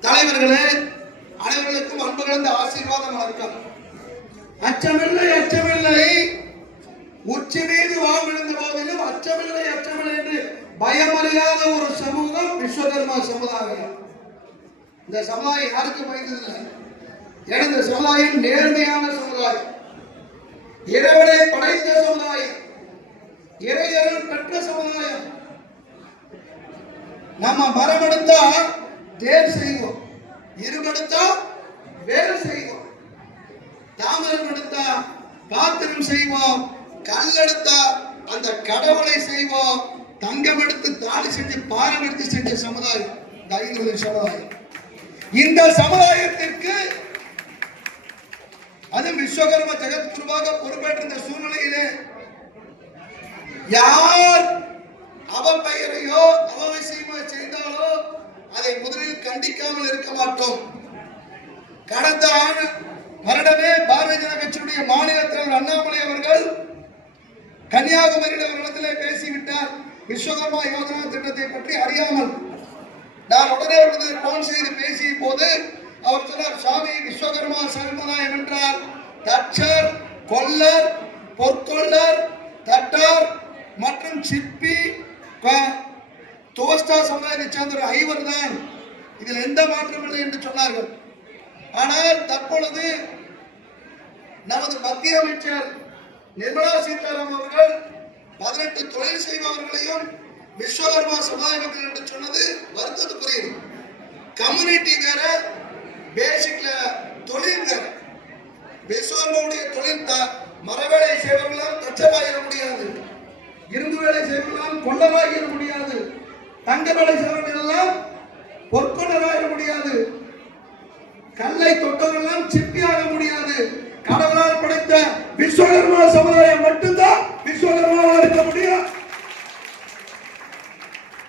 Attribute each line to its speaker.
Speaker 1: தலைவர்களே அனைவர்களுக்கும் அன்பு கலந்த ஆசீர்வாதம் வணக்கம். அச்சமில்லை அச்சமில்லை. உச்சி மீது வாழ்விழுந்த போதிலும் அச்சமில்லை அச்சமில்லை என்று பயமறியாத ஒரு சமூகம் விஸ்வகர்மா சமுதாயம். இந்த சமுதாயம் யாருக்கு பயந்ததில்லை ஏன்னா இந்த சமுதாயம் நேர்மையான சமுதாயம். இறைவனை படைத்த சமுதாயம். இறையருள் பெற்ற சமுதாயம். நம்ம மரம் தேர் செய்வோம். இருமடுத்தா வேறு செய்வோம். தாமரம் எடுத்தா பாத்திரம் செய்வோம். கல் எடுத்தா அந்த கடவுளை செய்வோம். தங்கம் எடுத்து தாலி செஞ்சு பாரம் எடுத்து செஞ்ச சமுதாயம் இந்த ஐந்து சமுதாயம். இந்த சமுதாயத்திற்கு அது விஸ்வகர்ம ஜெகத்குருவாக பொறுப்பேற்ற சூழ்நிலையிலே யார் அவன் பெயரையோ அவசியமோ செய்தாலோ செய்தால் கண்டிக்காமல் இருக்க மாட்டோம். கடந்த ஆண்டு வருடமே பாரதிய ஜனதா கட்சியுடைய மாநில தலைவர் அண்ணாமலை அவர்கள் கன்னியாகுமரியில் அவர்களிடத்திலே பேசிவிட்டார். விஸ்வகர்மா யோஜனா திட்டத்தை பற்றி அறியாமல். நான் உடனே அவர்களுக்கு போன் செய்து பேசிய போது அவர் சொன்னார் சாமி விஸ்வகர்மா சமுதாயம் என்றால் தச்சர் கொல்லர் பொற்கொல்லர் தட்டார் மற்றும் சிற்பி துவஸ்தா சமுதாயத்தை சேர்ந்த ஒரு ஐவர் தான். இதில் எந்த மாற்றம் இல்லை என்று சொன்னார்கள். ஆனால் தற்பொழுது நமது மத்திய அமைச்சர் நிர்மலா சீதாராமன் அவர்கள் பதினெட்டு தொழில் செய்பவர்களையும் விஸ்வகர்மா சமுதாய மக்கள் என்று சொன்னது வருத்தத்துக்குரியது. கம்யூனிட்டி வேற பேசிக்ல தொழில் வேற. விஸ்வகர்மாவுடைய தொழில் தான் மரவேலை செய்பவர்களால் தச்சமாகிட முடியாது. இரும்பு வேலை செய்பவர்களால் கொள்ளமாகிட முடியாது. தங்க வேலை செய்பவர்கள் எல்லாம் o glória